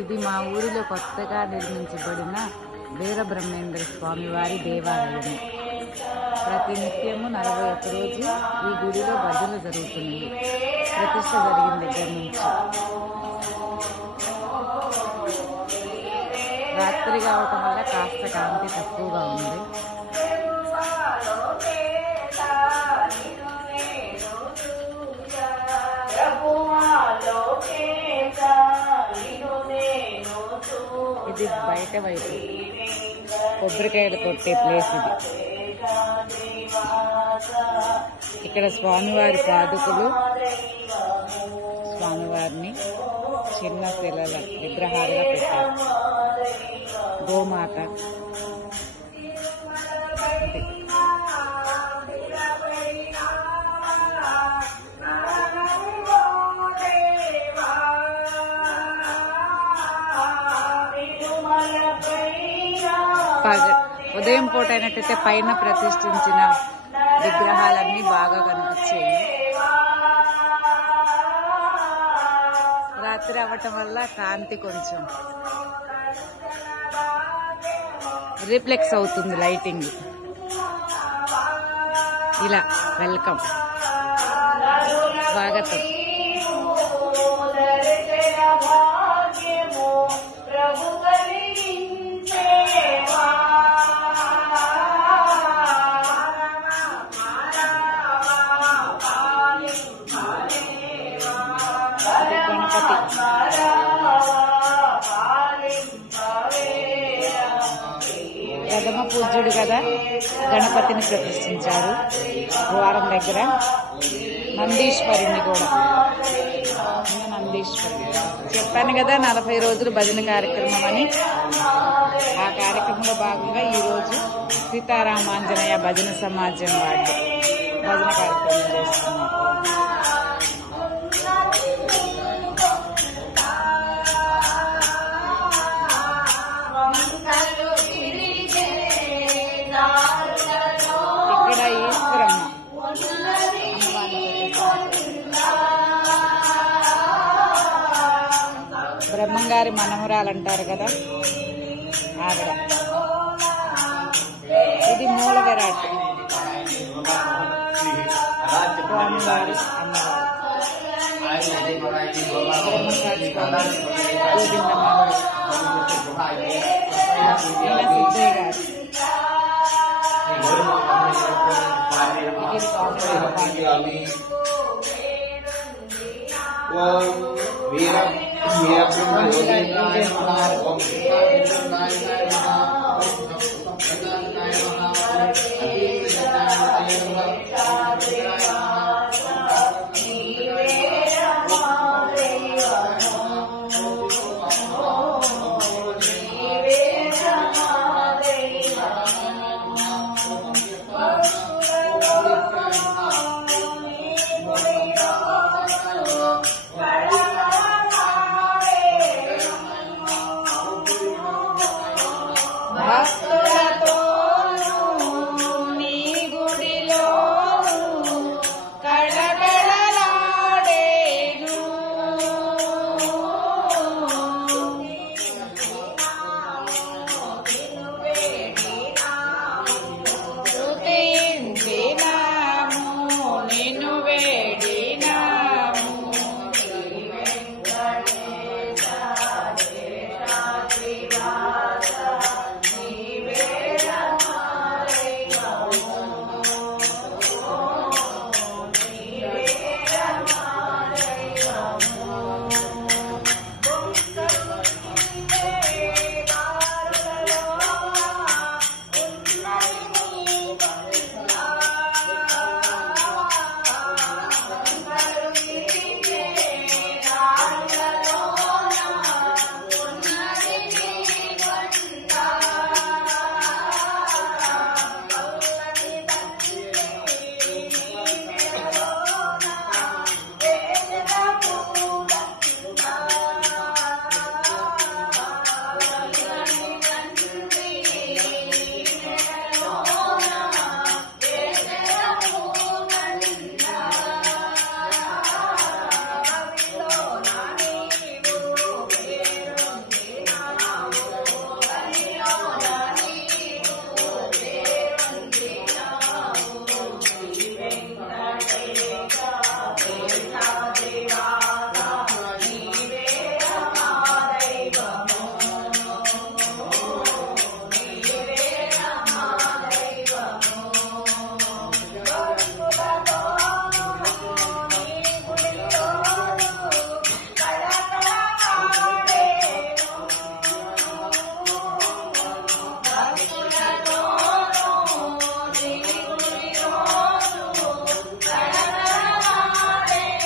ఇది మా ఊరిలో కొత్తగా నిర్మించబడిన వీరబ్రహ్మేంద్ర స్వామి వారి దేవాలయము. ప్రతి నిత్యము 41 రోజు ఈ గుడిలో భజన జరుగుతుంది. ప్రతిష్ఠ జరిగిన దగ్గర నుంచి రాత్రి కావటం వల్ల కాస్త కాంతి తక్కువగా ఉంది. ఇది బయట వైపు కొబ్బరికాయలు కొట్టే ప్లేస్ ఇది. ఇక్కడ స్వామివారి పాదుకులు, స్వామివారిని చిన్న శిలల విగ్రహాలుగా పెట్టారు. గోమాత ఉదయం పూట అయినట్టయితే పైన ప్రతిష్ఠించిన విగ్రహాలన్నీ బాగా కనిపించాయి. రాత్రి అవ్వటం వల్ల కాంతి కొంచెం రిఫ్లెక్స్ అవుతుంది లైటింగ్. ఇలా వెల్కమ్, స్వాగతం. ప్రథమ పూజ్యుడు కదా, గణపతిని ప్రతిష్ఠించారు. ద్వారం దగ్గర నందీశ్వరుని కూడా, నందీశ్వరుని చెప్పాను కదా 40 రోజులు భజన కార్యక్రమం అని. ఆ కార్యక్రమంలో భాగంగా ఈరోజు సీతారామాంజనేయ భజన సమాజం వాళ్ళు భజన కార్యక్రమం చేస్తున్నారు. ఇక్కడ ఈశ్వరమ్మ బ్రహ్మంగారి మనవరాలు అంటారు కదా ఆవిడ. ఇది మూల విరాట్ స్వామివారి అమ్మవారు. బ్రహ్మంగారి గోవిందమ్మ, సిద్ధయ్య గారు.